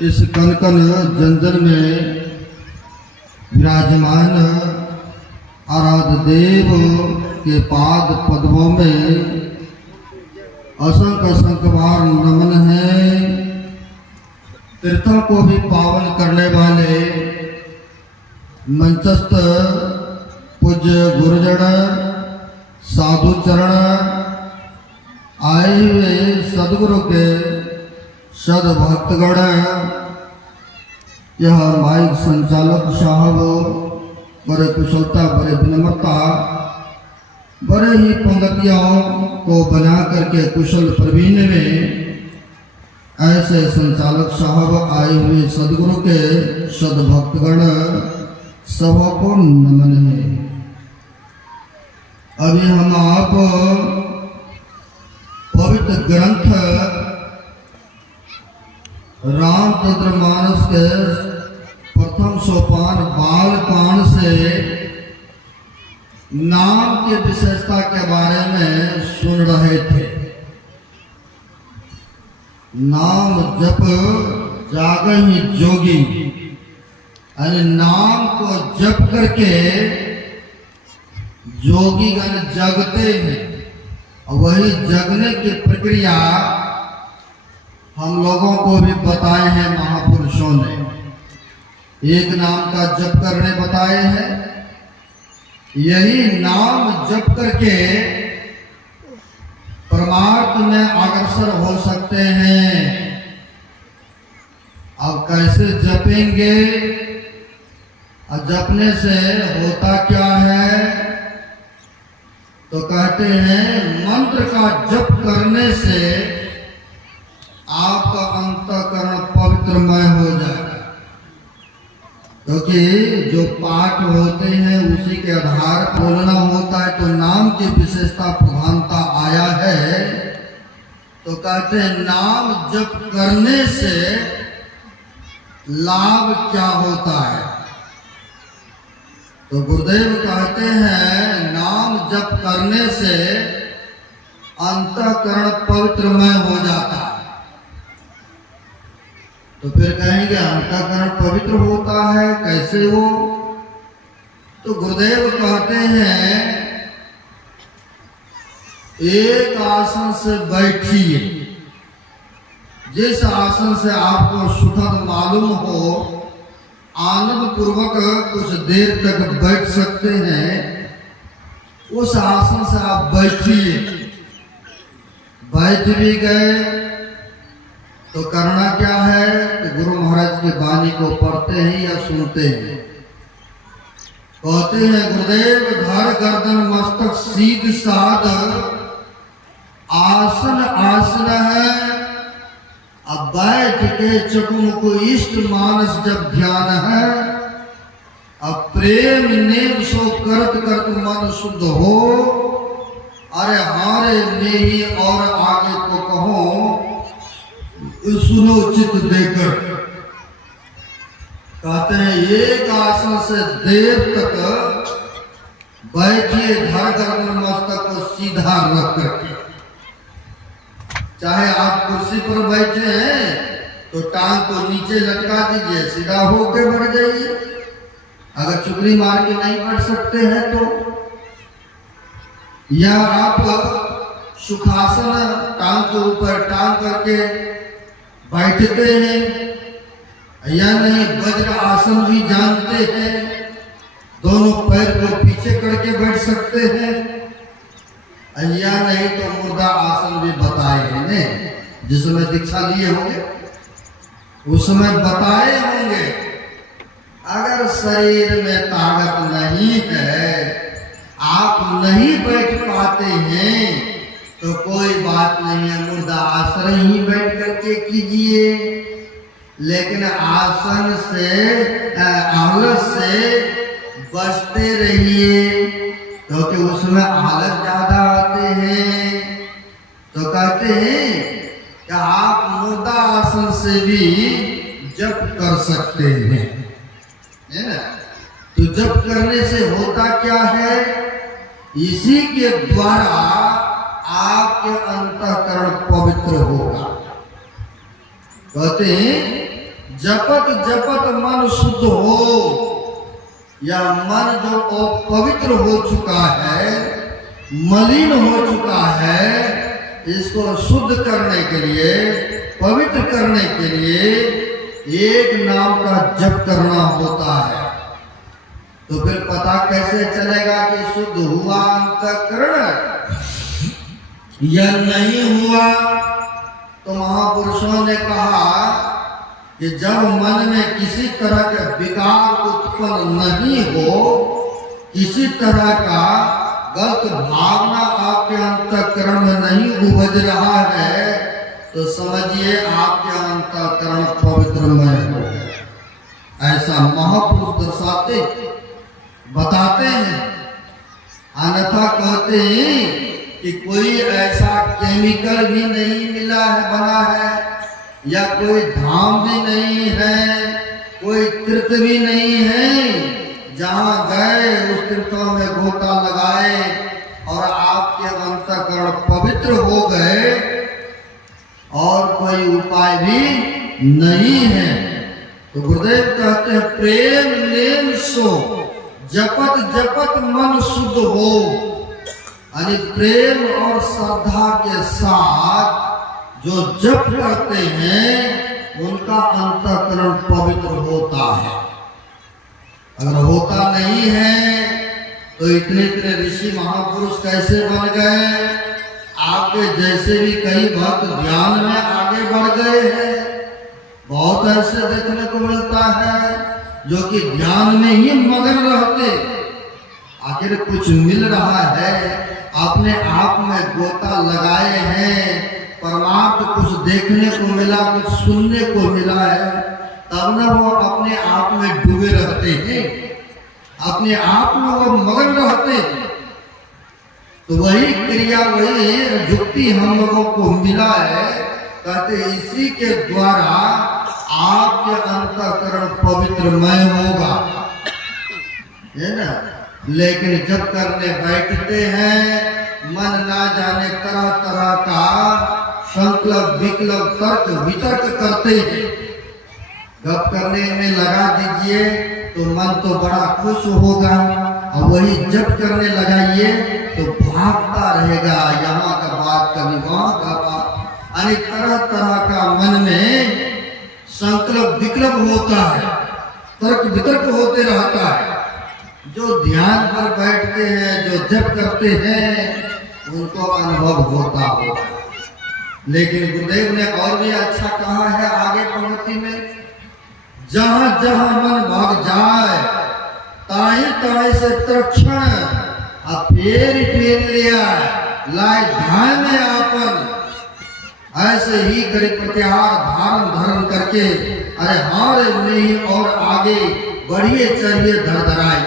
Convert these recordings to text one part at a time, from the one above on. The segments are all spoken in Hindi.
इस कनकन जंजन में विराजमान आराध्य देव के पाद पद्मों में असंख्य असंख्य बार नमन है। तीर्थों को भी पावन करने वाले मंचस्थ पूज्य गुरुजन साधु चरण आए हुए सदगुरु के सद भक्तगण, यह माइक संचालक साहब बड़े कुशलता, बड़े विनम्रता, बड़े ही पंक्तियों को बना करके कुशल प्रवीण में ऐसे संचालक साहब आए हुए सदगुरु के सद भक्तगण सबको नमन है। अभी हम आप पवित्र ग्रंथ रामचंद्रमानस के प्रथम सोपान बालकांड से नाम की विशेषता के बारे में सुन रहे थे। नाम जप जागहि जोगी, यानी नाम को जप करके जोगीगण जगते हैं। वही जगने की प्रक्रिया हम लोगों को भी बताए हैं महापुरुषों ने। एक नाम का जप करने बताए हैं। यही नाम जप करके परमार्थ में अग्रसर हो सकते हैं। अब कैसे जपेंगे और जपने से होता क्या है? तो कहते हैं मंत्र का जप करने से आपका अंतःकरण पवित्रमय हो जाएगा, क्योंकि जो पाठ होते हैं उसी के आधार पर बोलना होता है। तो नाम की विशेषता प्रधानता आया है। तो कहते हैं नाम जप करने से लाभ क्या होता है? तो गुरुदेव कहते हैं नाम जप करने से अंतःकरण पवित्रमय हो जाता है। तो फिर कहेंगे अंतःकरण पवित्र होता है कैसे हो? तो गुरुदेव कहते हैं एक आसन से बैठिए। जिस आसन से आपको सुखद मालूम हो, आनंद पूर्वक कुछ देर तक बैठ सकते हैं, उस आसन से आप बैठिए। बैठ भी गए तो करना क्या है? तो गुरु महाराज की वाणी को पढ़ते हैं या सुनते हैं। कहते हैं गुरुदेव धर गर्दन मस्तक सीध साध, आसन आसन है। अब बैठ के चकुमुख इष्ट मानस जब ध्यान है, अब प्रेम नेम सो करत करत मन शुद्ध हो। अरे हारे में ही और आगे को कहो, सुनो चित देकर। कहते हैं एक आसन से देर तक बैठिए, धर गर्दन मस्तक को सीधा रख करके। चाहे आप कुर्सी पर बैठे हैं तो टांग को नीचे लटका दीजिए, सीधा होकर बैठ जाइए। अगर चुगली मार के नहीं बैठ सकते हैं तो, या आप सुखासन टांग के ऊपर टांग करके बैठते हैं, या नहीं वज्र आसन भी जानते हैं, दोनों पैर को पीछे करके बैठ सकते हैं, या नहीं तो मुर्दा आसन भी बताए हैं ने, जिस समय दीक्षा लिए होंगे उस समय बताए होंगे। अगर शरीर में ताकत नहीं है, आप नहीं बैठ पाते हैं, तो कोई बात नहीं है, मुर्दा आसन ही बैठ करके कीजिए। लेकिन आसन से आलस से बचते रहिए, क्योंकि उसमें आलस ज्यादा आते हैं। तो कहते हैं कि आप मुर्दा आसन से भी जप कर सकते हैं, है ना? तो जप करने से होता क्या है? इसी के द्वारा आपके अंतःकरण पवित्र होगा। कहते हैं जपत जपत मन शुद्ध हो, या मन जो पवित्र हो चुका है, मलिन हो चुका है, इसको शुद्ध करने के लिए, पवित्र करने के लिए एक नाम का जप करना होता है। तो फिर पता कैसे चलेगा कि शुद्ध हुआ अंतःकरण या नहीं हुआ? तो महापुरुषों ने कहा कि जब मन में किसी तरह के विकार उत्पन्न नहीं हो, किसी तरह का गलत भावना आपके अंतःकरण में नहीं उपज रहा है, तो समझिए आपके अंतःकरण पवित्रमय हो। ऐसा महापुरुष दर्शाते, बताते हैं। अन्यथा कहते हैं कि कोई ऐसा केमिकल भी नहीं मिला है, बना है, या कोई धाम भी नहीं है, कोई तीर्थ भी नहीं है, जहाँ गए उस तीर्थों में गोता लगाए और आपके अंतःकरण पवित्र हो गए, और कोई उपाय भी नहीं है। तो गुरुदेव कहते हैं प्रेम नेम सो जपत जपत मन शुद्ध हो, यानी प्रेम और श्रद्धा के साथ जो जप करते हैं उनका अंतःकरण पवित्र होता है। अगर होता नहीं है तो इतने इतने ऋषि महापुरुष कैसे बन गए? आपके जैसे भी कई भक्त ध्यान में आगे बढ़ गए हैं। बहुत ऐसे देखने को मिलता है जो कि ध्यान में ही मगन रहते, आखिर कुछ मिल रहा है, अपने आप में गोता लगाए हैं, परमार्थ कुछ देखने को मिला, कुछ सुनने को मिला है, तब न वो अपने आप में डूबे रहते हैं, अपने आप में वो मगन रहते हैं। तो वही क्रिया, वही युक्ति हम लोगों को मिला है। कहते इसी के द्वारा आपके अंतःकरण पवित्रमय होगा, है ना। लेकिन जब करने बैठते हैं, मन ना जाने तरह तरह का संकल्प विकल्प तर्क वितर्क करते हैं। गप करने में लगा दीजिए तो मन तो बड़ा खुश होगा, और वही जप करने लगाइए तो भागता रहेगा, यहाँ का बात कभी वहाँ का बात, अनेक तरह तरह का मन में संकल्प विकल्प होता है, तर्क वितर्क होते रहता है। जो ध्यान पर बैठते हैं, जो जप करते हैं, उनको अनुभव होता हो। लेकिन गुरुदेव ने और भी अच्छा कहा है आगे पंक्ति में, जहां जहां मन भाग जाए ताई ताई से तक्षण फेर लिया लाए ध्यान में आपन। ऐसे ही करे प्रत्याहार धारण धरण करके, अरे हारे नहीं और आगे बढ़िए चलिए धर धराए।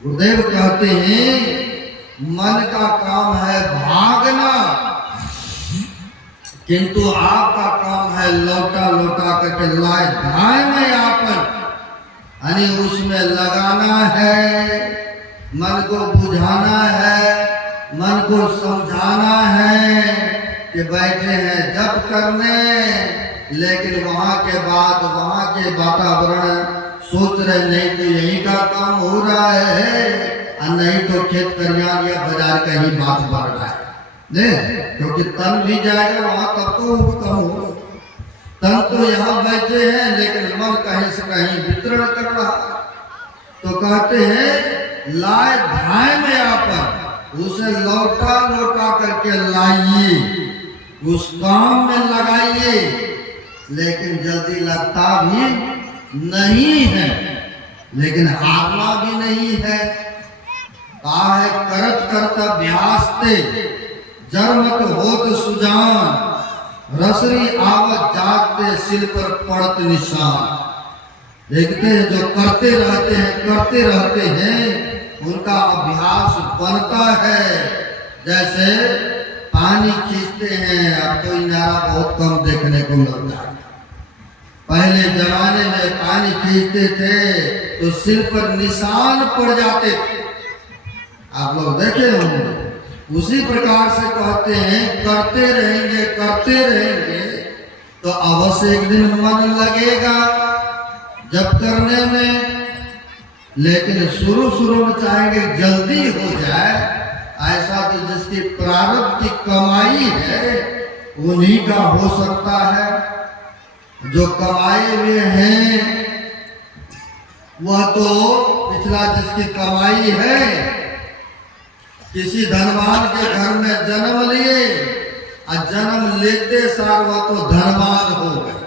गुरुदेव कहते हैं मन का काम है भागना, किंतु आपका काम है लौटा लौटा करके लाए ध्यान में आपन, यानी उसमें लगाना है, मन को बुझाना है, मन को समझाना है कि बैठे हैं जप करने, लेकिन वहां के बाद वहां के वातावरण सोच रहे नहीं तो यही का काम हो रहा है, और नहीं तो खेत खलिहान या बाजार का ही बात बढ़ रहा है, क्योंकि तन भी जाएगा वहां तब तो वो कम हो। तन तो यहाँ बैठे हैं लेकिन मन कहीं से कहीं वितरण कर रहा। तो कहते हैं लाए ध्यान में आपन, उसे लौटा लौटा करके लाइए, उस काम में लगाइए। लेकिन जल्दी लगता भी नहीं है, लेकिन हारना भी नहीं है। कहा है करत करत अभ्यास ते जरमत होत सुजान, रसरी आवत जागते सिल पर पड़त निशान। देखते हैं जो करते रहते हैं उनका अभ्यास बनता है। जैसे पानी खींचते हैं, अब तो इनारा बहुत कम देखने को मिलता है। पहले जमाने में पानी खींचते थे तो सिर पर निशान पड़ जाते थे, आप लोग देखे होंगे। उसी प्रकार से कहते हैं करते रहेंगे तो अवश्य एक दिन मन लगेगा जब करने में, लेकिन शुरू में चाहेंगे जल्दी हो जाए, ऐसा तो जिसकी प्रारब्ध की कमाई है उन्हीं का हो सकता है। जो कमाए हुए हैं वह तो पिछला जिसकी कमाई है, किसी धनवान के घर में जन्म लिए और जन्म लेते सार वह तो धनवान हो गए।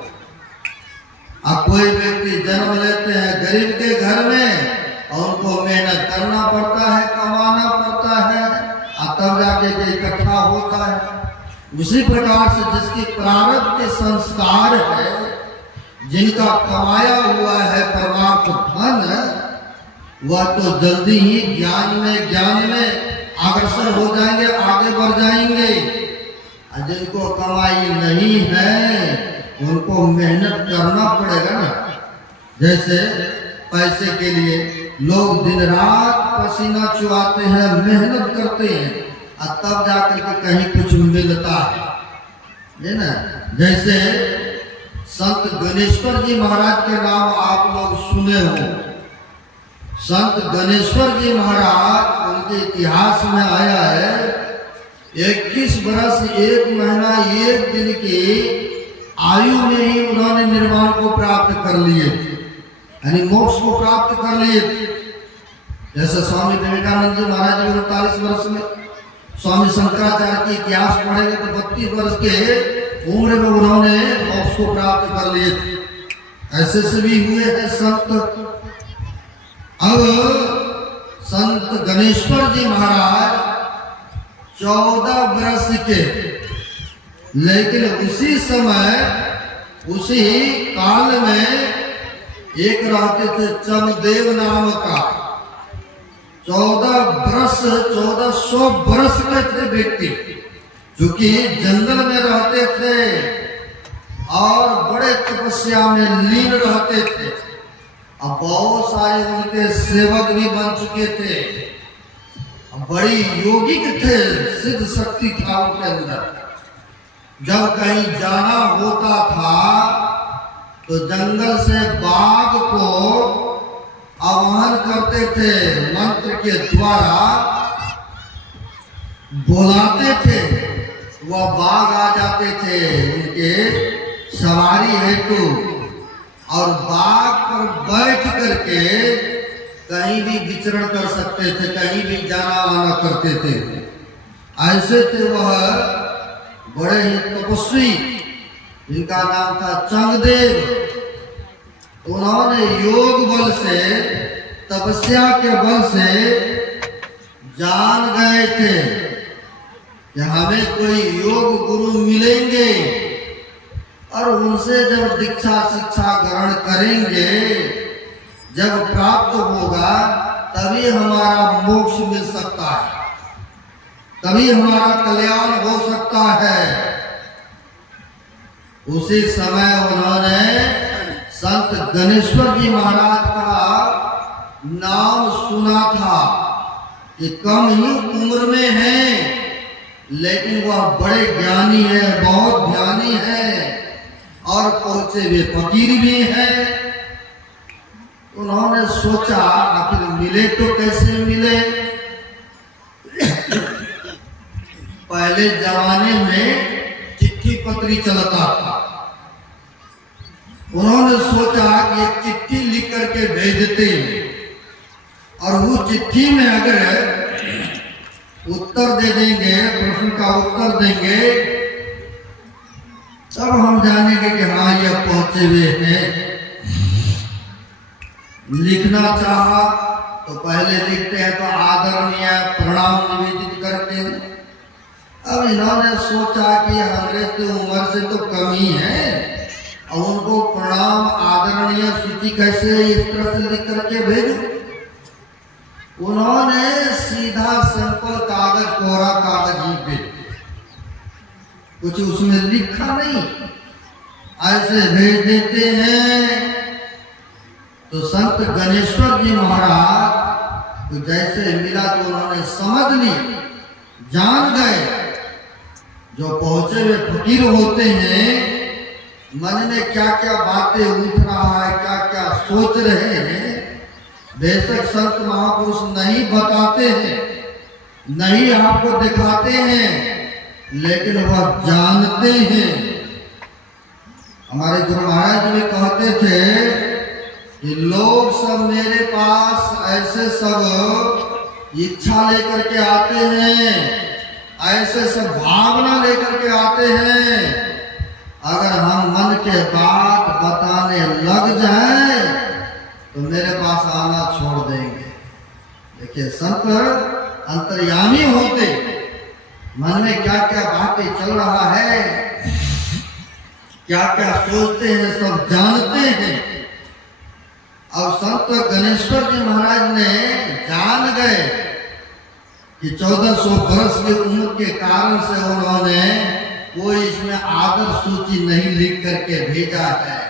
अब कोई व्यक्ति जन्म लेते हैं गरीब के घर में और उनको मेहनत करना पड़ता है, कमाना पड़ता है और तब जाके इकट्ठा होता है। उसी प्रकार से जिसकी प्रारब्ध के संस्कार है, जिनका कमाया हुआ है परमार्थ धन, वह तो जल्दी ही ज्ञान में अग्रसर हो जाएंगे, आगे बढ़ जाएंगे। और जिनको कमाई नहीं है उनको मेहनत करना पड़ेगा ना। जैसे पैसे के लिए लोग दिन रात पसीना चुहाते हैं, मेहनत करते हैं और तब जाकर के कहीं कुछ मिलता है ना। जैसे संत गणेश्वर जी महाराज के नाम आप लोग सुने हो। संत गणेश्वर जी महाराज, उनके इतिहास में आया है 21 वर्ष 1 महीना 1 दिन की आयु में ही उन्होंने निर्वाण को प्राप्त कर लिए थे, यानी मोक्ष को प्राप्त कर लिए थे। जैसे स्वामी विवेकानंद जी महाराज जी 39 वर्ष में, स्वामी शंकराचार्य की इतिहास पढ़ेंगे तो 32 वर्ष के उम्र में उन्होंने मोक्ष को प्राप्त कर लिए थे। ऐसे से भी हुए हैं संत। अब संत गणेश्वर जी महाराज 14 वर्ष के, लेकिन उसी समय उसी काल में एक रहते थे चमदेव नाम का, 1400 वर्ष के थे व्यक्ति, जो कि जंगल में रहते थे और बड़े तपस्या में लीन रहते थे। अब बहुत सारे उनके सेवक भी बन चुके थे, बड़ी योगिक थे, सिद्ध शक्ति था उनके अंदर। जब कहीं जाना होता था तो जंगल से बाघ को आह्वान करते थे, मंत्र के द्वारा बुलाते थे, वह बाघ आ जाते थे उनके सवारी हेतु और बाघ पर बैठ करके कहीं भी विचरण कर सकते थे, कहीं भी जाना आना करते थे। ऐसे थे वह बड़े ही तपस्वी, जिनका नाम था चंगदेव। उन्होंने योग बल से, तपस्या के बल से जान गए थे कि हमें कोई योग गुरु मिलेंगे और उनसे जब दीक्षा शिक्षा ग्रहण करेंगे, जब प्राप्त होगा तभी हमारा मोक्ष मिल सकता है, तभी हमारा कल्याण हो सकता है। उसी समय उन्होंने संत गणेश्वर जी महाराज का नाम सुना था कि कम ही उम्र में है, लेकिन वह बड़े ज्ञानी है, बहुत ज्ञानी है और पहुंचे हुए फकीर भी हैं। उन्होंने सोचा आखिर मिले तो कैसे मिले। पहले जमाने में चिट्ठी पत्री चलता था। उन्होंने सोचा कि एक चिट्ठी लिख करके भेजते और वो चिट्ठी में अगर उत्तर दे देंगे, प्रश्न का उत्तर देंगे, तब हम जानेंगे कि हाँ ये पहुंचे हुए हैं। लिखना चाहा तो पहले लिखते हैं तो आदरणीय प्रणाम निवेदित करते हैं। अब इन्होंने सोचा कि अंग्रेज की उम्र से तो कम ही है और उनको प्रणाम आदरणीय सूची कैसे इस तरह से लिख करके भेजो। उन्होंने सीधा सिंपल कागज, कोरा कागज ही भेज, कुछ उसमें लिखा नहीं, ऐसे भेज देते हैं। तो संत गणेश्वर जी महाराज तो जैसे मिला तो उन्होंने समझ ली, जान गए। जो पहुंचे हुए फकीर होते हैं मन में क्या क्या बातें उठ रहा है, क्या क्या सोच रहे हैं, बेशक संत महापुरुष नहीं बताते हैं, नहीं आपको दिखाते हैं, लेकिन वह जानते हैं। हमारे गुरु महाराज भी कहते थे कि लोग सब मेरे पास ऐसे सब इच्छा लेकर के आते हैं, ऐसे सब भावना लेकर के आते हैं, अगर हम मन के बात बताने लग जाए तो मेरे पास आना छोड़ देंगे। देखिए, संत अंतर्यामी होते, मन में क्या क्या बातें चल रहा है, क्या क्या सोचते हैं, सब जानते हैं। अब संत गणेश्वर जी महाराज ने जान गए कि 1400 वर्ष की उम्र के कारण से उन्होंने कोई इसमें आदर सूची नहीं लिख करके भेजा है,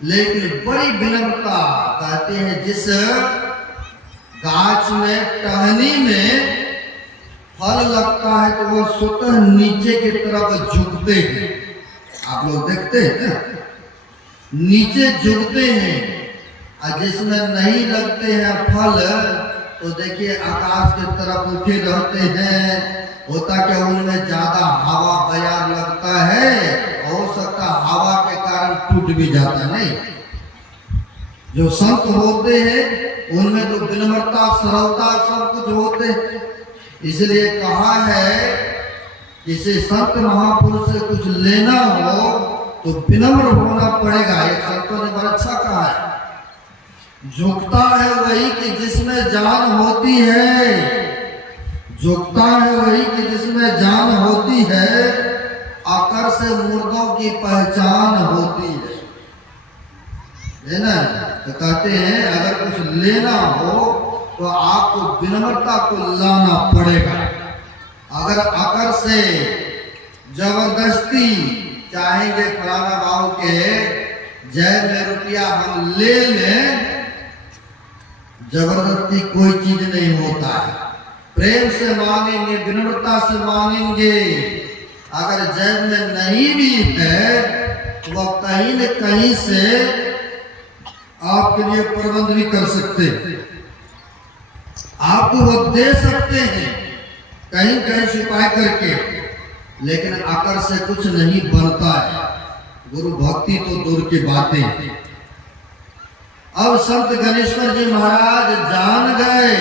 लेकिन बड़ी विनम्रता कहते हैं, जिस गाछ में टहनी में फल लगता है तो वो स्वतः नीचे की तरफ झुकते हैं। आप लोग देखते हैं ना, नीचे झुकते हैं, और जिसमें नहीं लगते हैं फल तो देखिए आकाश की तरफ उठे रहते हैं। होता क्या, उनमें ज्यादा हवा बयार लगता है, हो सकता हवा के कारण टूट भी जाता नहीं। जो संत होते हैं उनमें तो विनम्रता, सरलता सब कुछ होते हैं। इसलिए कहा है, किसी संत महापुरुष से कुछ लेना हो तो विनम्र होना पड़ेगा। ये संतों ने बड़ा अच्छा कहा है, झुकता है वही कि जिसमें जान होती है, झुकता है वही कि जिसमें जान होती है, आकर से मुर्दों की पहचान होती है ना। तो कहते हैं अगर कुछ लेना हो तो आपको विनम्रता को लाना पड़ेगा। अगर आकर से जबरदस्ती चाहेंगे फलाना बाबू के जेब में रुपया हम ले लें, जबरदस्ती कोई चीज नहीं होता है। प्रेम से मांगेंगे, विनम्रता से मांगेंगे। अगर जेब में नहीं भी है तो वह कहीं न कहीं से आपके लिए प्रबंध भी कर सकते हैं, आपको वो दे सकते हैं कहीं कहीं छुपा करके, लेकिन आकर से कुछ नहीं बनता है। गुरु भक्ति तो दूर की बातें। अब संत गणेश्वर जी महाराज जान गए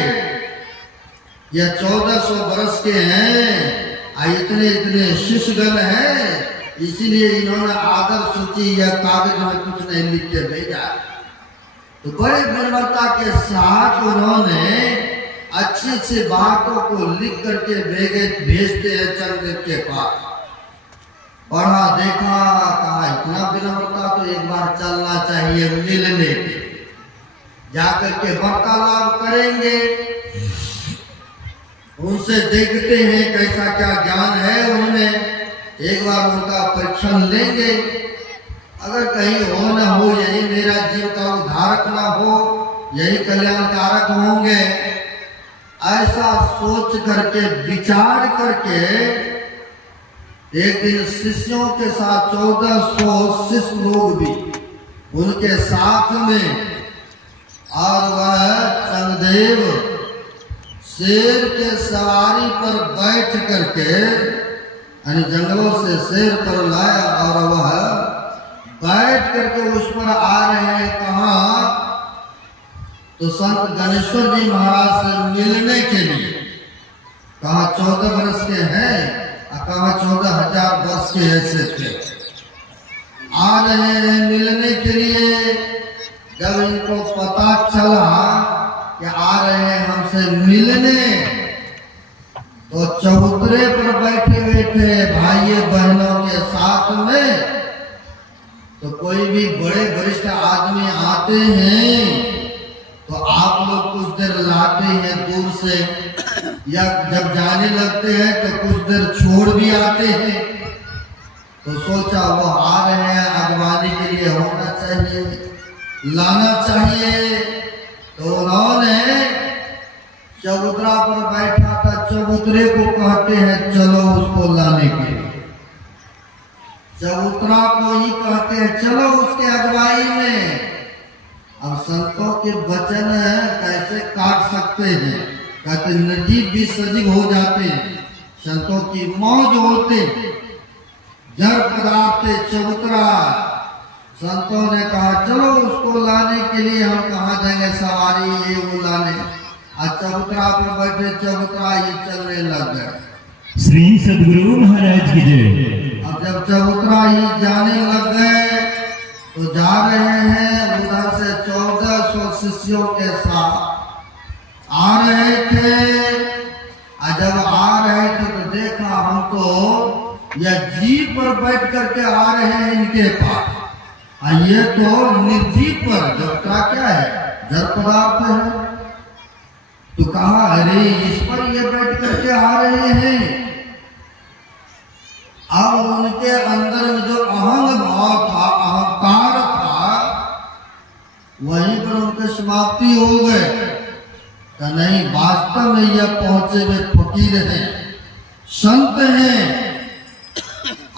यह 1400 वर्ष के हैं, इतने इतने शिष्यगण हैं, इसीलिए इन्होंने आदर सूची या कागज में कुछ नहीं लिख के भेजा। तो बड़े विनम्रता के साथ उन्होंने अच्छी अच्छी बातों को लिख करके भेजते हैं चंद्रदेव के पास। पढ़ा, देखा, कहा इतना विनम्रता तो एक बार चलना चाहिए मिलने के, जाकर के वार्तालाप करेंगे, उनसे देखते हैं कैसा क्या ज्ञान है उनमें, एक बार उनका परीक्षण लेंगे। अगर कहीं हो न हो, यही मेरा जीव का उद्धारक ना हो, यही कल्याणकारक होंगे, ऐसा सोच करके विचार करके एक दिन शिष्यों के साथ 1400 शिष्य लोग भी उनके साथ में, और वह चंद्रदेव शेर के सवारी पर बैठ करके जंगलों से शेर पर लाया, और वह बैठ करके उस पर आ रहे हैं। कहाँ? तो संत गणेश्वर जी महाराज से मिलने के लिए। कहाँ 14 वर्ष के हैं, कहाँ 14,000 वर्ष के ऐसे थे, आ रहे हैं मिलने के लिए। जब इनको पता चला कि आ रहे हैं हमसे मिलने, तो चबूतरे पर बैठे हुए थे भाइयों बहनों के साथ में। तो कोई भी बड़े वरिष्ठ आदमी आते हैं तो आप लोग कुछ देर लाते हैं दूर से, या जब जाने लगते हैं तो कुछ देर छोड़ भी आते हैं। तो सोचा वो आ रहे हैं, अगवानी के लिए होना चाहिए, लाना चाहिए। तो उन्होंने चबूतरा पर बैठा था, चबूतरे को कहते हैं चलो उसको लाने के लिए। चबूतरा को ही कहते हैं, चलो उसके अगुवाई में। अब संतों के वचन कैसे काट सकते हैं? कहते निर्जीव भी सजीव हो जाते हैं, संतों की मौज होते। जड़ पदार्थ चबूतरा, संतों ने कहा चलो उसको लाने के लिए हम कहाँ देंगे सवारी, ये वो लाने। आज चबूतरा पर बैठे, चबूतरा ये चलने लग गए। श्री सद्गुरु महाराज की जय। अब जब चबूतरा ही जाने लग गए तो जा रहे हैं उधर से 1400 शिष्यों के साथ आ रहे थे। और जब आ रहे थे तो देखा हमको यह जीप पर बैठ करके आ रहे हैं इनके पास, और ये तो निर्जीव पर, जब क्या है, जड़ पदार्थ है। तो कहा अरे इस पर ये बैठ करके आ रहे हैं। अब उनके अंदर में जो अहंग भाव था, अहंकार था, वहीं पर उनके समाप्ति हो गए। तो नहीं, वास्तव में यह पहुंचे हुए फकीर हैं, संत हैं।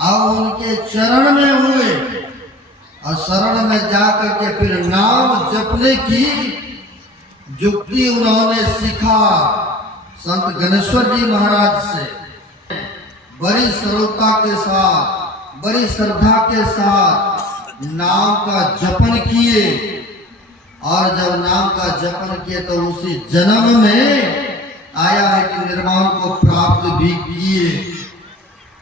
अब उनके चरण में हुए और शरण में जाकर के फिर नाम जपने की युक्ति उन्होंने सीखा संत गणेश्वर जी महाराज से। बड़ी सरलता के साथ, बड़ी श्रद्धा के साथ नाम का जपन किए, और जब नाम का जपन किए तो उसी जन्म में आया है कि निर्वाण को प्राप्त भी किए।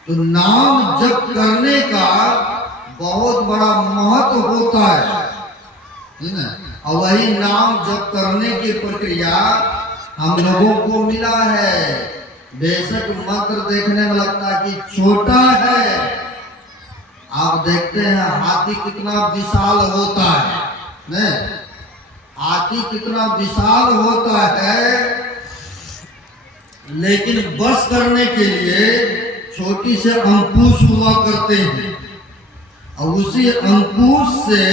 तो नाम जप करने का बहुत बड़ा महत्व होता है ना। और वही नाम जप करने की प्रक्रिया हम लोगों को मिला है। बेशक मंत्र देखने में लगता है कि छोटा है, आप देखते हैं हाथी कितना विशाल होता है, नहीं? हाथी कितना विशाल होता है, लेकिन बस करने के लिए छोटी से अंकुश हुआ करते हैं, और उसी अंकुश से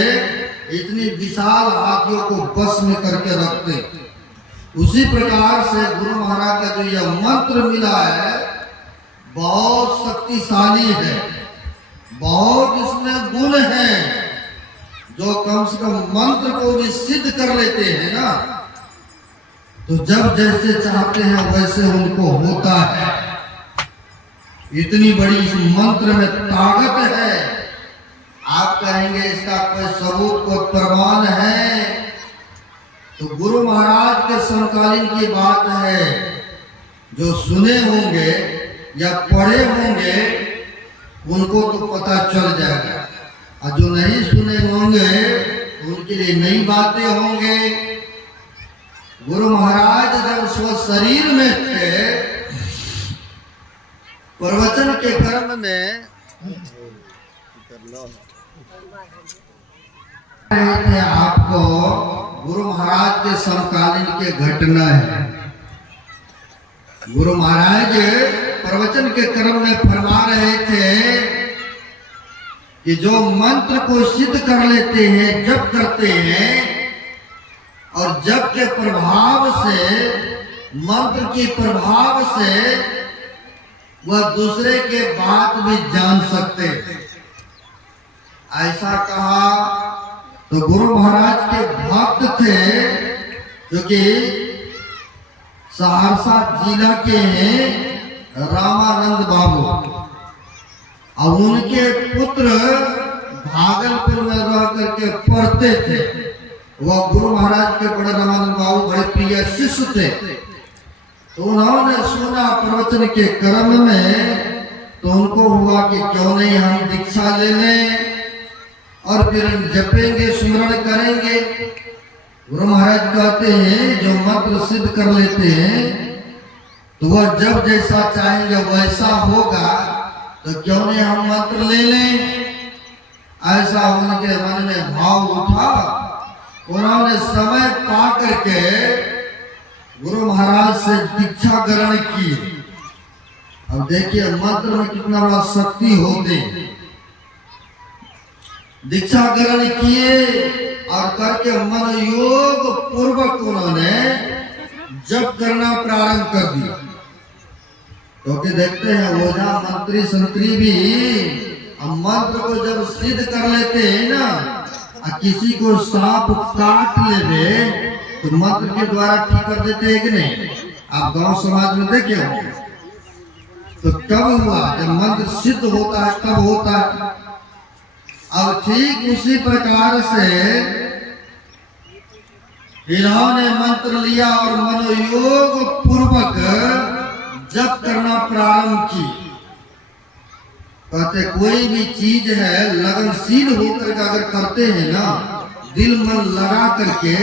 इतनी विशाल हाथियों को बस में करके रखते हैं। उसी प्रकार से गुरु महाराज का जो यह मंत्र मिला है बहुत शक्तिशाली है, बहुत इसमें गुण है, जो कम से कम मंत्र को भी सिद्ध कर लेते हैं ना, तो जब जैसे चाहते हैं वैसे उनको होता है। इतनी बड़ी इस मंत्र में ताकत है। आप कहेंगे इसका कोई सबूत, कोई प्रमाण है? तो गुरु महाराज के समकालीन की बात है, जो सुने होंगे या पढ़े होंगे उनको तो पता चल जाएगा, और जो नहीं सुने होंगे उनके लिए नई बातें होंगे। गुरु महाराज जब स्व शरीर में थे, प्रवचन के क्रम में थे, आपको गुरु महाराज के समकालीन के घटना है। गुरु महाराज प्रवचन के क्रम में फरमा रहे थे कि जो मंत्र को सिद्ध कर लेते हैं, जप करते हैं, और जप के प्रभाव से, मंत्र के प्रभाव से वह दूसरे के बात भी जान सकते हैं, ऐसा कहा। तो गुरु महाराज के भक्त थे, जो कि सहरसा जिला के हैं रामानंद बाबू, और उनके पुत्र भागलपुर में रह करके पढ़ते थे। वह गुरु महाराज के बड़े रामानंद बाबू बड़े प्रिय शिष्य थे। तो उन्होंने सुना प्रवचन के क्रम में, तो उनको हुआ कि क्यों नहीं हम दीक्षा ले लें और फिर जपेंगे, सुमरण करेंगे। गुरु महाराज कहते हैं जो मंत्र सिद्ध कर लेते हैं तो वह जब जैसा चाहेंगे वैसा होगा, तो क्यों नहीं हम मंत्र ले लें। ऐसा उनके मन में भाव उठा। उन्होंने समय पा करके गुरु महाराज से दीक्षा ग्रहण की। अब देखिए मंत्र में कितना बड़ा शक्ति होते। दीक्षा ग्रहण किए और करके मन योग पूर्वक उन्होंने जप करना प्रारंभ कर दिया। क्योंकि देखते हैं ओझा मंत्री संतरी भी अब मंत्र को जब सिद्ध कर लेते हैं ना, किसी को सांप काट लेवे तो मंत्र के द्वारा ठीक कर देते हैं कि नहीं? आप गांव समाज में देखे हो। तो कब हुआ? जब मंत्र सिद्ध होता है तब होता है। अब ठीक उसी प्रकार से इन्होंने मंत्र लिया और मनोयोग पूर्वक जप करना प्रारंभ की। कहते कोई भी चीज है लगनशील होकर के अगर करते हैं ना, दिल मन लगा करके,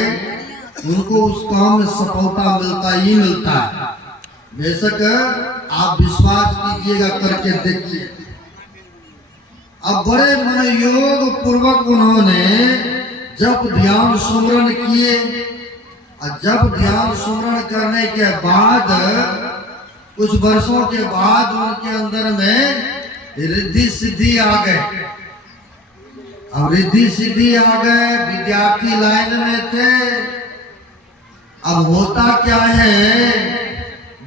उनको उस काम में सफलता मिलता ही मिलता है। बेशक आप विश्वास कीजिएगा, करके देखिए। अब बड़े मनोयोग पूर्वक उन्होंने जब ध्यान सुमरण किए, और जब ध्यान सुमरण करने के बाद कुछ वर्षों के बाद उनके अंदर में रिद्धि सिद्धि आ गए। अब रिद्धि सिद्धि आ गए, विद्यार्थी लाइन में थे। अब होता क्या है,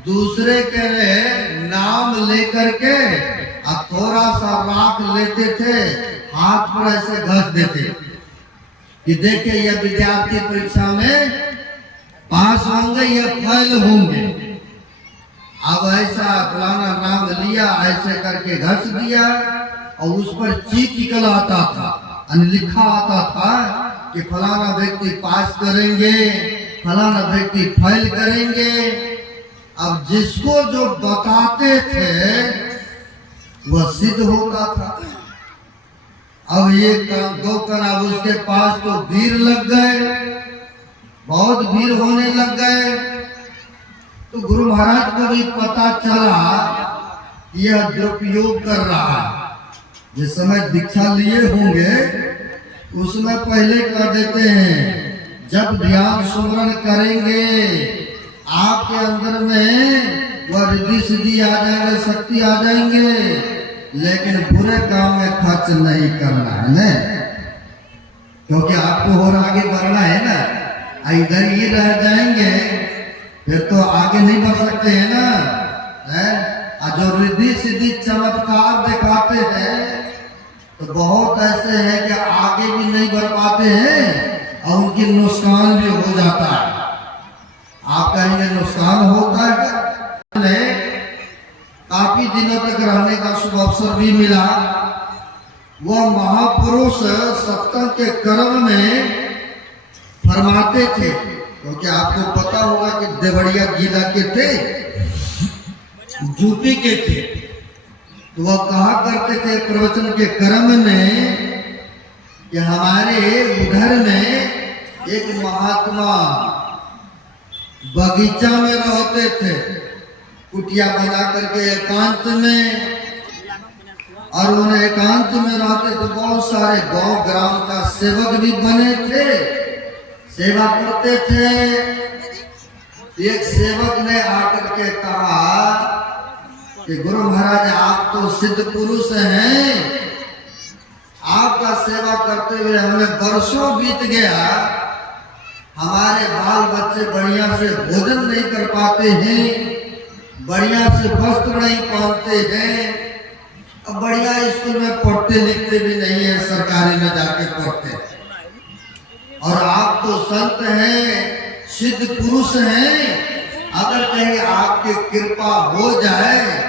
दूसरे के नाम लेकर के अब थोड़ा सा राख लेते थे, हाथ पर ऐसे घस देते कि देखिए ये विद्यार्थी परीक्षा में पास होंगे या फेल होंगे। अब ऐसा फलाना नाम लिया, ऐसे करके घस दिया और उस पर चीट निकल आता था, लिखा आता था कि फलाना व्यक्ति पास करेंगे, फलाना व्यक्ति फेल करेंगे। अब जिसको जो बताते थे वह सिद्ध होता था। अब ये दो अब उसके पास तो भीड़ लग गए, बहुत भीड़ होने लग गए। तो गुरु महाराज को भी पता चला यह दुरुपयोग कर रहा है। जिस समय दीक्षा लिए होंगे उसमें पहले कह देते हैं जब ध्यान सुमरण करेंगे आपके अंदर में वह रिद्धि सिद्धि आ जाएंगे, शक्ति आ जाएंगे, लेकिन बुरे काम में खर्च नहीं करना है ना, क्योंकि आपको और आगे बढ़ना है ना। इधर ही रह जाएंगे फिर तो आगे नहीं बढ़ सकते हैं ना, है? और जो रिद्धि सिद्धि चमत्कार दिखाते हैं तो बहुत ऐसे हैं कि आगे भी नहीं बढ़ पाते हैं और उनकी नुकसान भी हो जाता है। आप कहेंगे नुकसान होता है? काफी दिनों तक रहने का शुभ अवसर भी मिला। वह महापुरुष सत्संग के कर्म में फरमाते थे, क्योंकि आपको पता होगा कि देवरिया जिला के थे, यूपी के थे। तो वह कहा करते थे प्रवचन के क्रम में कि हमारे उधर में एक महात्मा बगीचा में रहते थे, कुटिया बना करके एकांत में, और उन्हें एकांत में रहते थे। बहुत सारे गांव ग्राम का सेवक भी बने थे, सेवा करते थे। एक सेवक ने आकर के कहा कि गुरु महाराज आप तो सिद्ध पुरुष हैं, आपका सेवा करते हुए हमें वर्षों बीत गया, हमारे बाल बच्चे बढ़िया से भोजन नहीं कर पाते हैं, बढ़िया से वस्त्र नहीं पहनते हैं, अब बढ़िया स्कूल में पढ़ते लिखते भी नहीं है, सरकारी में जाके पढ़ते हैं। और आप तो संत हैं, सिद्ध पुरुष हैं, अगर कहीं आपकी कृपा हो जाए,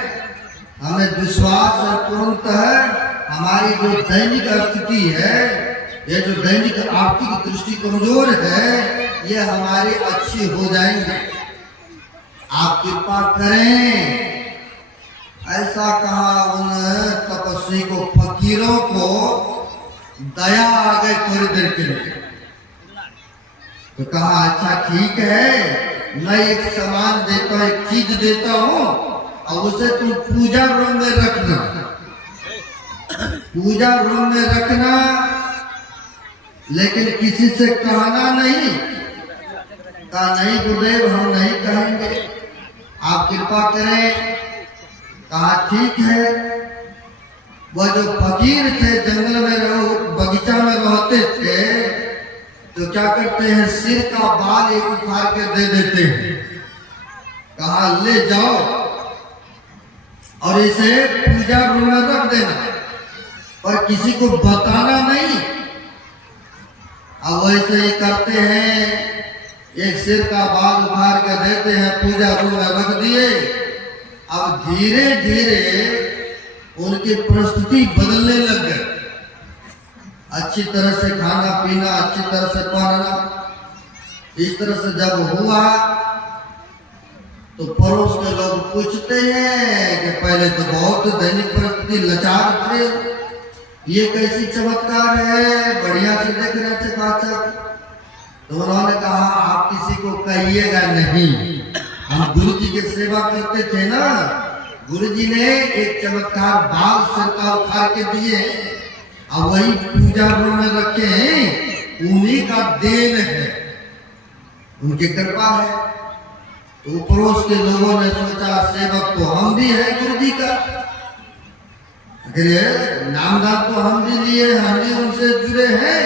हमें विश्वास है तुरंत है हमारी जो दैनिक स्थिति है, ये जो दैनिक आर्थिक दृष्टि कमजोर है, ये हमारी अच्छी हो जाएंगे, आप कृपा करें। ऐसा कहा उन तपस्वी को, फकीरों को दया आ गई थोड़ी देर के लिए। तो कहा अच्छा ठीक है, मैं एक सामान देता हूँ, एक चीज देता हूँ, और उसे तुम पूजा रूम में रखना, पूजा रूम में रखना, लेकिन किसी से कहना नहीं। कहा नहीं गुरुदेव हम नहीं कहेंगे, आप कृपा करें। कहा ठीक है। वह जो फकीर थे जंगल में बगीचा में रहते थे, तो क्या करते हैं सिर का बाल एक उखाड़ के दे देते हैं। कहा ले जाओ और इसे पूजा रूम में रख देना। पर किसी को बताना नहीं। अब वैसे ही करते हैं, एक सिर का बाल उखाड़ के देते हैं, पूजा रूम में रख दिए। अब धीरे धीरे उनकी परिस्थिति बदलने लग गई। अच्छी तरह से खाना पीना, अच्छी तरह से पहनना, इस तरह से जब हुआ तो पड़ोस के लोग पूछते हैं कि पहले तो बहुत दैनिक परिस्थिति लाचार थे, ये कैसी चमत्कार है, बढ़िया से देख रहे चकाचक। तो उन्होंने कहा आप किसी को कहिएगा नहीं, हम गुरु जी की सेवा करते थे ना, गुरु जी ने एक चमत्कार बाल सिर का उखाड़ के दिए, अब वही पूजा रूम में रखे हैं, उन्हीं का देन है, उनकी कृपा है। तो पड़ोस के लोगों ने सोचा सेवक तो हम भी है गुरु जी का, नामदान तो हम भी लिए, हम भी उनसे जुड़े हैं,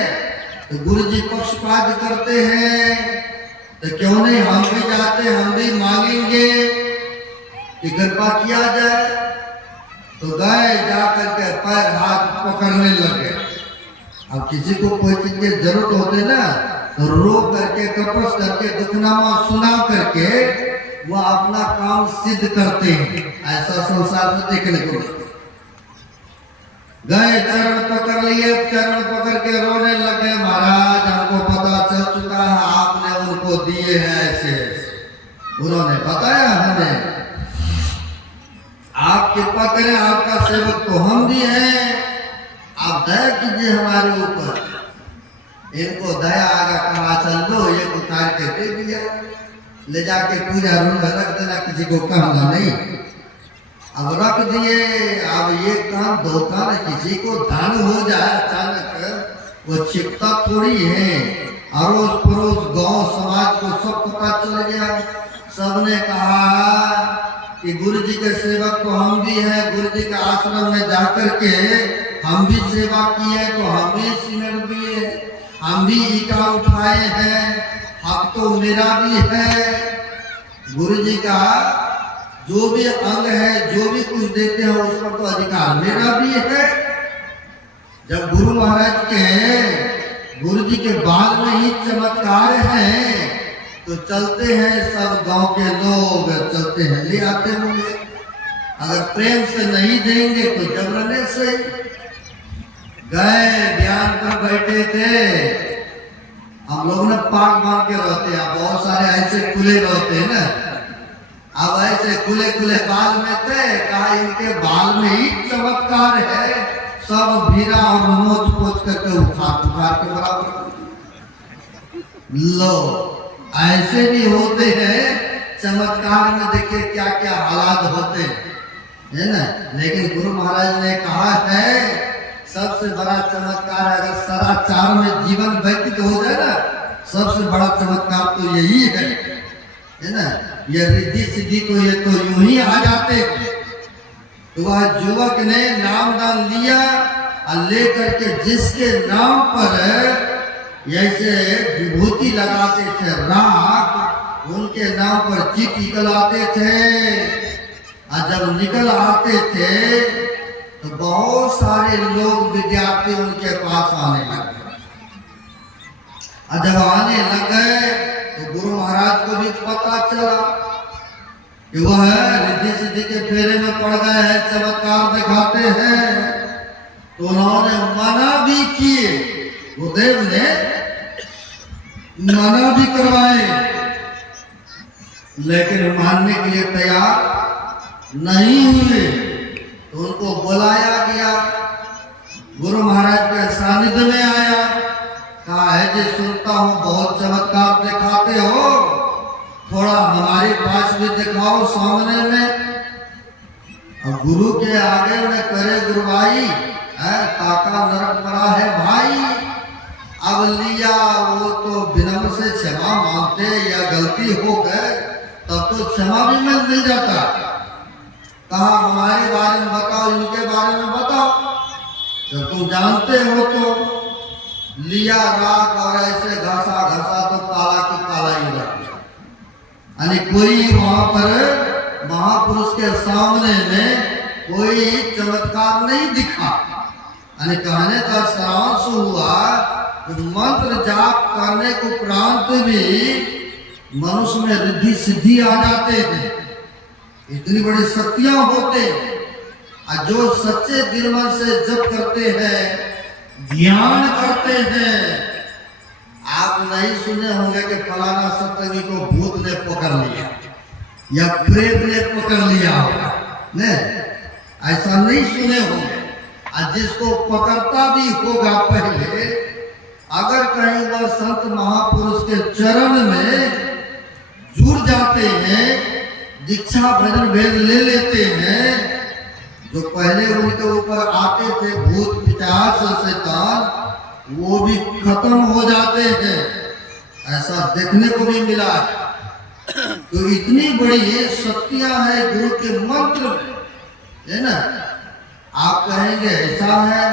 तो गुरु जी पक्षपात करते हैं, तो क्यों नहीं हम भी जाते, हम भी मांगेंगे कि कृपा किया जाए। तो गए, जाकर के पैर हाथ पकड़ने लगे। अब किसी को कोई चीज की जरूरत होते ना, तो रो करके, तपस करके, दुखनामा सुना करके वह अपना काम सिद्ध करते हैं। ऐसा संसार में देखने को गए, चरण पकड़ लिए, चरण पकड़ के रोने लगे, महाराज हमको पता चल चुका है आपने उनको दिए हैं ऐसे। उन्होंने बताया हमें, आप कृपा करें, आपका सेवक तो हम भी हैं, आप दया कीजिए हमारे ऊपर। इनको दया आगा कहा चल लो, ये उतार के दे दिया, ले जाके पूजा रूम में रख देना, किसी को कहना नहीं। अब रख दिए। अब ये काम दो काम, किसी को दान हो जाए अचानक, वो चिपता थोड़ी है। अड़ोस पड़ोस गांव समाज को सब पता चल गया। सबने कहा कि गुरु जी के सेवक तो हम भी हैं, गुरु जी के आश्रम में जाकर के हम भी सेवा किए, तो हम भी सीमेंट दिए, हम भी ईटा उठाए हैं, हक तो मेरा भी है। गुरु जी का जो भी अंग है, जो भी कुछ देते हैं उस पर तो अधिकार मेरा भी है। जब गुरु महाराज के, गुरु जी के बाद में ही चमत्कार है, तो चलते हैं सब गांव के लोग, चलते हैं ले आते होंगे। अगर प्रेम से नहीं देंगे तो जबरने से। गए, ध्यान कर बैठे थे, हम लोग ना पाक मार के रहते हैं, बहुत सारे ऐसे खुले रहते हैं ना, अब ऐसे खुले खुले बाल में थे, कहा इनके बाल में ही चमत्कार है, सब भीरा और नोच पोच करके उखाड़ के बराबर लो। ऐसे भी होते हैं चमत्कार में, देखिए क्या क्या हालात होते है ना। लेकिन गुरु महाराज ने कहा है सबसे बड़ा चमत्कार, अगर सदाचार में जीवन व्यतीत हो जाए ना, सबसे बड़ा चमत्कार तो यही है ना। ये रिद्धि सिद्धि तो ये तो यूं ही आ जाते। तो वह युवक ने नामदान लिया और लेकर के जिसके नाम पर ऐसे विभूति लगाते थे, राख, उनके नाम पर चिट निकल आते थे। और जब निकल आते थे तो बहुत सारे लोग, विद्यार्थी उनके पास आने लगे। और जब आने लगे तो गुरु महाराज को भी पता चला कि वह रिद्धि सिद्धि के फेरे में पड़ गए हैं, चमत्कार दिखाते हैं। तो उन्होंने मना भी किए, गुरुदेव ने मना भी करवाए, लेकिन मानने के लिए तैयार नहीं हुए। तो उनको बुलाया गया, गुरु महाराज के सानिध्य में आया, कहा है जी सुनता हूँ बहुत चमत्कार दिखाते हो, थोड़ा हमारे पास भी दिखाओ सामने में। अब गुरु के आगे में करे गुरु भाई, ताका नरक पड़ा है भाई। अब लिया, वो तो विनम्र से क्षमा मांगते, या गलती हो गए तब तो क्षमा भी मिल जाता। कहा हमारे बारे में बताओ, इनके बारे में बताओ, जब तुम जानते हो तो। लिया राख और ऐसे घसा घसा तो काला की काला ही रहा। यानी कोई वहां पर महापुरुष के सामने में कोई चमत्कार नहीं दिखा, यानी कहने का सारांश हुआ कि मंत्र जाप करने के उपरांत भी मनुष्य में रिद्धि सिद्धि आ जाते हैं, इतनी बड़ी शक्तियां होते। और जो सच्चे दिल मन से जप करते हैं, ध्यान करते हैं, आप नहीं सुने होंगे कि फलाना सत्संगी को भूत ने पकड़ लिया या प्रेत ने पकड़ लिया होगा, नहीं, ऐसा नहीं सुने होंगे। और जिसको पकड़ता भी होगा पहले, अगर कहीं वह संत महापुरुष के चरण में जुड़ जाते हैं, दीक्षा भजन भेद ले लेते हैं, जो पहले उनके ऊपर आते थे भूत पिशाच शैतान, वो भी खत्म हो जाते हैं। ऐसा देखने को भी मिला है। तो इतनी बड़ी शक्तियां हैं गुरु के मंत्र में, है ना। आप कहेंगे ऐसा है,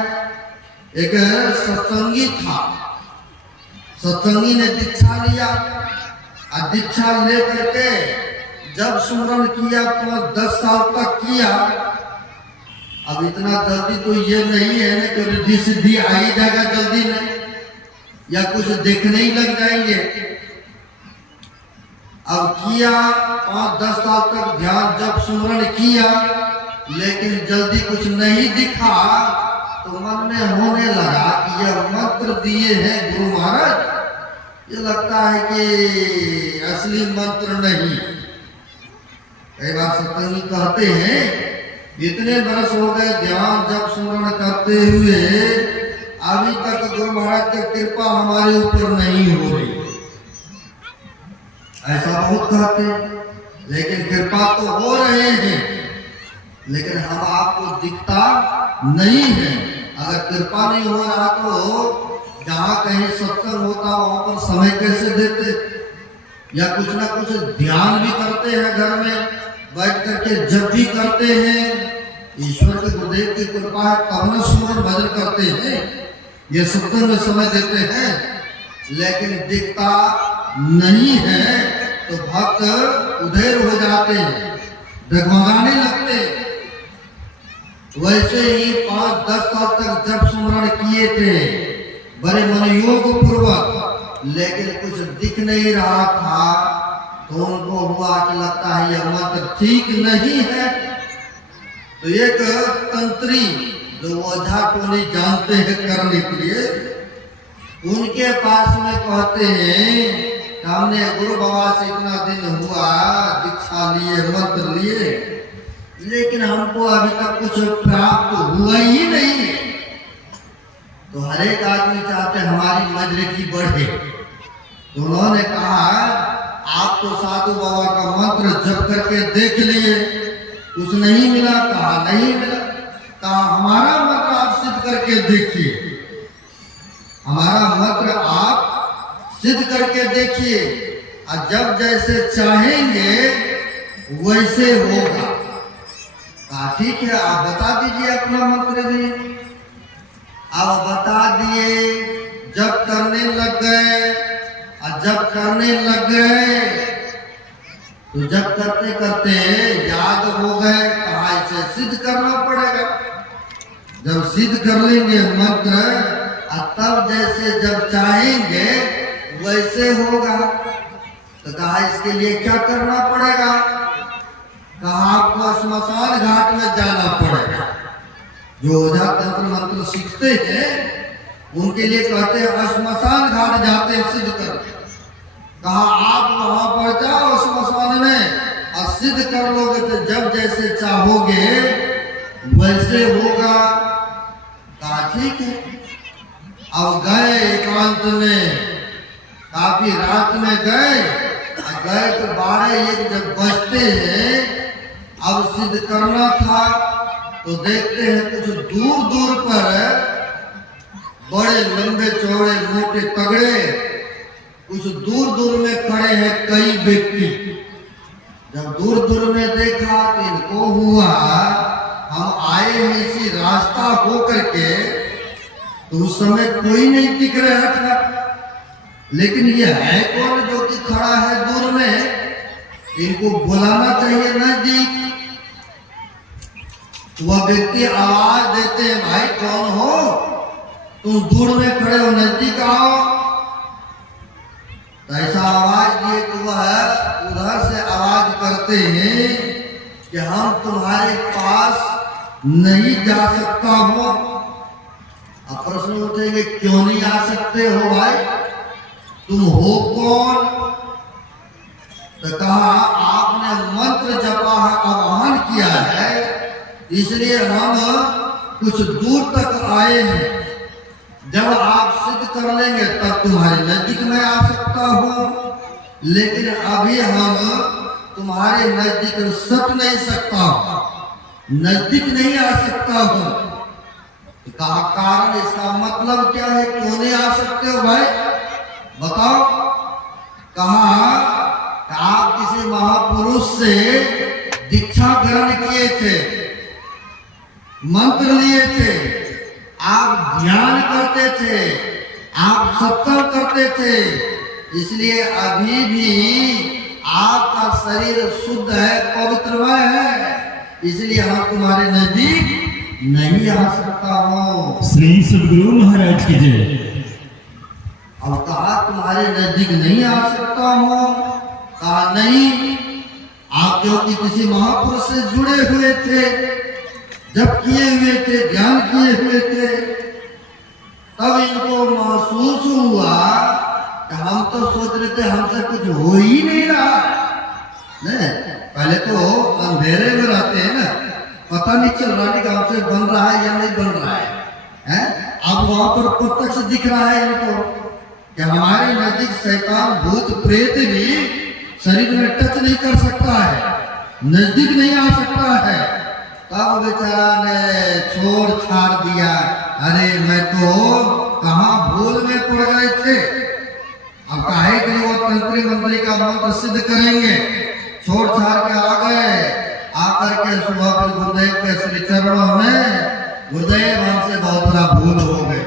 एक सत्संगी था, सत्संगी ने दीक्षा लिया, और दीक्षा लेकर के जब सुमरन किया तो 10 साल तक किया। अब इतना जल्दी तो ये नहीं है ना कि रिद्धि सिद्धि आ ही जाएगा जल्दी में, या कुछ देखने ही लग जाएंगे। अब किया 5-10 साल तक ध्यान जब सुमरन किया, लेकिन जल्दी कुछ नहीं दिखा, तो मन में होने लगा कि यह मंत्र दिए हैं गुरु महाराज, ये लगता है कि असली मंत्र नहीं। कई बार सत्संगी कहते हैं इतने बरस हो गए ध्यान जब सुमरण करते हुए, अभी तक गुरु महाराज की कृपा हमारे ऊपर नहीं हो रही। ऐसा बहुत कहते हैं, लेकिन कृपा तो हो रहे हैं, लेकिन हम आपको दिखता नहीं है। अगर कृपा नहीं हो रहा तो जहाँ कहीं सत्संग होता वहां पर समय कैसे देते, या कुछ ना कुछ ध्यान भी करते हैं, घर में बैठ करके जब भी करते हैं, ईश्वर के गुरुदेव की कृपा है तब न सुमरन भजन करते हैं, ये सत्संग में समय देते हैं, लेकिन दिखता नहीं है तो भक्त उधेर हो जाते हैं, डगमगाने लगते। वैसे ही 5-10 साल तक जब सुमरण किए थे बड़े मनयोग पूर्वक, लेकिन कुछ दिख नहीं रहा था, तो उनको हुआ कि लगता है यह मंत्र ठीक नहीं है। तो एक तंत्री जो ओझा टोनी जानते हैं करने के लिए, उनके पास में कहते हैं हमने गुरु बाबा से इतना दिन हुआ दीक्षा लिए, मंत्र लिए, लेकिन हमको अभी तक कुछ प्राप्त हुआ ही नहीं। तो हर एक आदमी चाहते हमारी मजरेकी बढ़े। तो उन्होंने कहा आप तो साधु बाबा का मंत्र जप करके देख लिए, कुछ नहीं मिला। कहा नहीं मिला। कहा हमारा मंत्र आप सिद्ध करके देखिए, हमारा मंत्र आप सिद्ध करके देखिए, और जब जैसे चाहेंगे वैसे होगा। कहा ठीक है, आप बता दीजिए अपना मंत्र भी। अब बता दिए, जब करने लग गए, और जब करने लग गए तो जब करते करते याद हो गए, कहा इसे सिद्ध करना पड़ेगा। जब सिद्ध कर लेंगे मंत्र, और तब जैसे जब चाहेंगे वैसे होगा। तो कहा इसके लिए क्या करना पड़ेगा? कहा आपको श्मशान घाट में जाना पड़ेगा। जो ओझा तंत्र मंत्र सीखते हैं उनके लिए कहते हैं श्मशान घाट जाते हैं सिद्ध कर। कहा आप वहां पर जाओ श्मशान में और सिद्ध कर लोगे तो जब जैसे चाहोगे वैसे होगा। कहा ठीक है। अब गए एकांत में, काफी रात में गए तो 12-1 जब बजते हैं, अब सिद्ध करना था। तो देखते हैं कुछ दूर दूर पर बड़े लंबे चौड़े मोटे तगड़े कुछ दूर दूर में खड़े हैं कई व्यक्ति। जब दूर दूर में देखा तो इनको हुआ हम आए हैं इसी रास्ता हो करके, तो उस समय कोई नहीं दिख रहा था, लेकिन ये है कौन जो कि खड़ा है दूर में, इनको बुलाना चाहिए नजदीक। वह व्यक्ति आवाज देते हैं, भाई कौन हो तुम, दूर में खड़े हो, नजदीक आओ। तो ऐसा आवाज दिए तो वह उधर से आवाज करते हैं कि हम तुम्हारे पास नहीं जा सकता हूं। अब प्रश्न उठेंगे, क्यों नहीं आ सकते हो भाई, तुम हो कौन? तो कहा आपने मंत्र जपा है, आह्वान किया है, इसलिए हम कुछ दूर तक आए हैं। जब आप सिद्ध कर लेंगे तब तुम्हारे नजदीक में आ सकता हूं, लेकिन अभी हम तुम्हारे नजदीक सट नहीं सकता हूं, नजदीक नहीं आ सकता हूं। तो कहा कारण, इसका मतलब क्या है, क्यों नहीं आ सकते हो भाई, बताओ। कहा आप किसी महापुरुष से दीक्षा ग्रहण किए थे, मंत्र लिए थे, आप ध्यान करते थे, आप सत्संग करते थे, इसलिए अभी भी आपका शरीर शुद्ध है, पवित्रमय है, इसलिए हम तुम्हारे नजदीक नहीं आ सकता हूँ। श्री सदगुरु महाराज की जय। अब कहा तुम्हारे नजदीक नहीं आ सकता हूँ, कहा नहीं, आप क्योंकि किसी महापुरुष से जुड़े हुए थे, जब किए हुए थे, ध्यान किए हुए थे, तब इनको महसूस हुआ कि हम तो सोच रहे थे हमसे कुछ हो ही नहीं रहा। नहीं, पहले तो अंधेरे में रहते हैं ना, पता नहीं चल रहा कि हमसे बन रहा है या नहीं बन रहा है? अब वहां पर प्रत्यक्ष दिख रहा है इनको कि हमारे नजदीक शैतान भूत प्रेत भी शरीर में टच नहीं कर सकता है, नजदीक नहीं आ सकता है। तब बेचारा ने छोड़ छाड़ दिया, अरे मैं तो कहाँ भूल में पड़ गए थे। अब काहे के लिए वो तंत्री मंत्री का मंत्र सिद्ध करेंगे, छोड़ छाड़ के आ गए। आकर के सुबह फिर गुरुदेव के श्री चरणों में, गुरुदेव हमसे बहुत बड़ा भूल हो गए।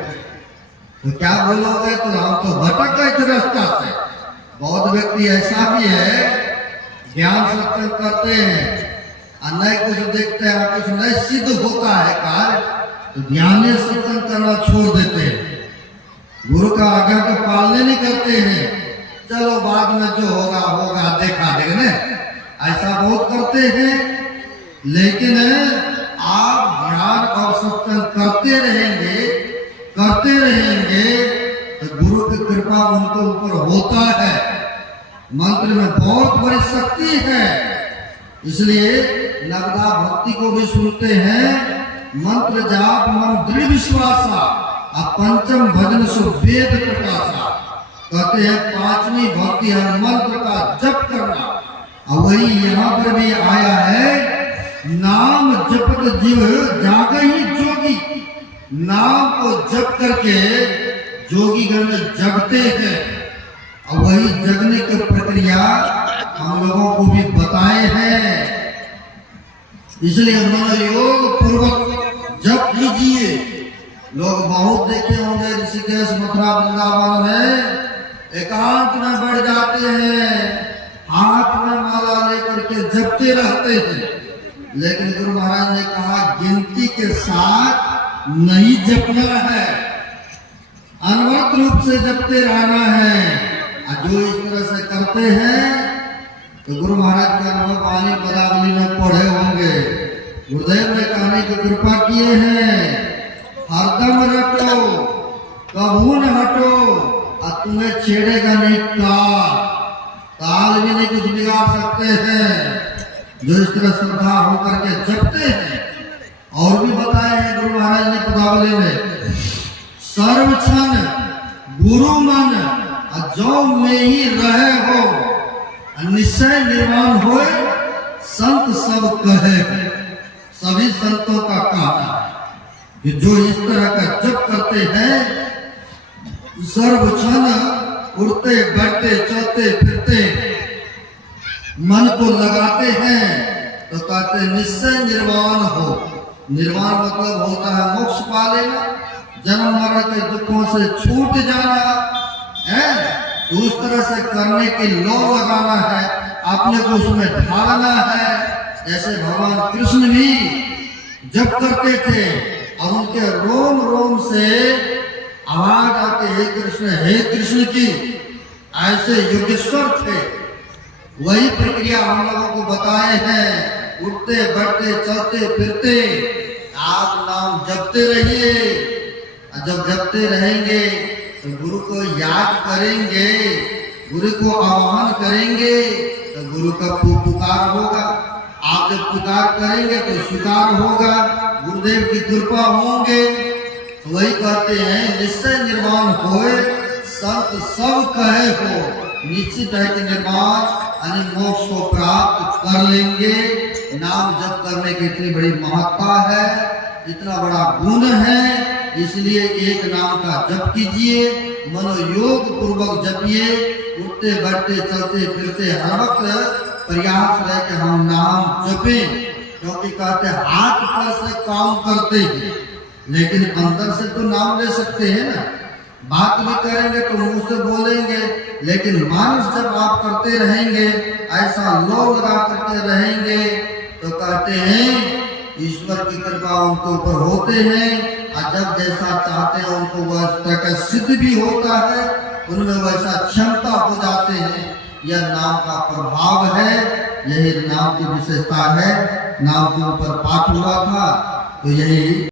तो क्या भूल हो गए, तो हम तो भटक गए थे रास्ता से। बहुत व्यक्ति ऐसा भी है, ज्ञान सत्संग करते हैं, नहीं कुछ देखते हैं, कुछ नहीं सिद्ध होता है कार्य, तो ध्यान सत्संग करना छोड़ देते हैं, गुरु का आज्ञा का पालन नहीं करते हैं। चलो बाद में जो होगा होगा, देखा देगा ना, ऐसा बहुत करते हैं। लेकिन आप ध्यान और सत्संग करते रहेंगे तो गुरु की कृपा उनके ऊपर होता है। मंत्र में बहुत बड़ी शक्ति है, इसलिए नवदा भक्ति को भी सुनते हैं। मंत्र जाप मन दृढ़ विश्वासा, पंचम भजन सो वेद प्रकाशा। कहते हैं पांचवी भक्ति है मंत्र का जप करना। और वही यहाँ पर भी आया है, नाम जपत जीव जागहि जोगी। नाम को जप करके जोगी गण जगते हैं, और वही जगने की प्रक्रिया हम लोगों को भी बताए हैं। इसलिए मनोयोग पूर्वक जप कीजिए। लोग बहुत देखे होंगे ऋषिकेश मथुरा वृंदावन में एकांत में बढ़ जाते हैं, हाथ में माला लेकर के जपते रहते हैं। लेकिन गुरु महाराज ने कहा गिनती के साथ नहीं जपना है, अनवरत रूप से जपते रहना है। और जो इस तरह से करते हैं तो गुरु महाराज के अनुभव पानी पदावली में पढ़े होंगे। गुरुदेव ने कहने की कृपा किए हैं, हरदम रटो, कभू न हटो, और तुम्हें छेड़ेगा नहीं काल भी नहीं कुछ बिगाड़ सकते हैं। जो इस तरह श्रद्धा होकर के जपते हैं। और भी बताए हैं गुरु महाराज ने पदावली में, सर्व क्षण गुरु मन जो में ही रहे हो, निश्चय निर्माण होए संत सब कहे। सभी संतों का कहना है कि जो इस तरह का जप करते हैं, सर्व क्षण उड़ते बैठते चलते फिरते मन को लगाते हैं, तो कहते निश्चय निर्वाण हो। निर्वाण मतलब होता है मोक्ष पा लेना, जन्म मरण के दुखों से छूट जाना है। तो उस तरह से करने की लौ लगाना है, अपने को उसमें ढालना है। जैसे भगवान कृष्ण भी जप करते थे और उनके रोम रोम से आवाज आते हे कृष्ण की, ऐसे योगेश्वर थे। वही प्रक्रिया हम लोगों को बताए हैं, उठते बैठते चलते फिरते आप नाम जपते रहिए। जब जपते रहेंगे तो गुरु को याद करेंगे, गुरु को आह्वान करेंगे तो गुरु का पुकार होगा। आप जब पुकार करेंगे तो स्वीकार होगा, गुरुदेव की कृपा होंगे। तो वही कहते हैं निश्चय निर्वाण होए संत सब कहे हो। निश्चित है कि निर्वाण यानी मोक्ष को प्राप्त कर लेंगे। नाम जप करने की इतनी बड़ी महत्ता है, इतना बड़ा गुण है, इसलिए एक नाम का जप कीजिए, मनोयोग पूर्वक जपिए। उठते बैठते चलते फिरते हर वक्त प्रयास रहे कि हम नाम जपें, क्योंकि कहते हाथ पर से काम करते हैं लेकिन अंदर से तो नाम ले सकते हैं ना। बात भी करेंगे तो मुंह से बोलेंगे, लेकिन मानस जब आप करते रहेंगे, ऐसा लो लगा करके रहेंगे, तो कहते हैं ईश्वर की कृपा उनके ऊपर होते हैं और जब जैसा चाहते हैं उनको वह तरह का सिद्ध भी होता है, उनमें वैसा क्षमता हो जाते हैं। यह नाम का प्रभाव है, यही नाम की विशेषता है। नाम के ऊपर पाठ हुआ था तो यही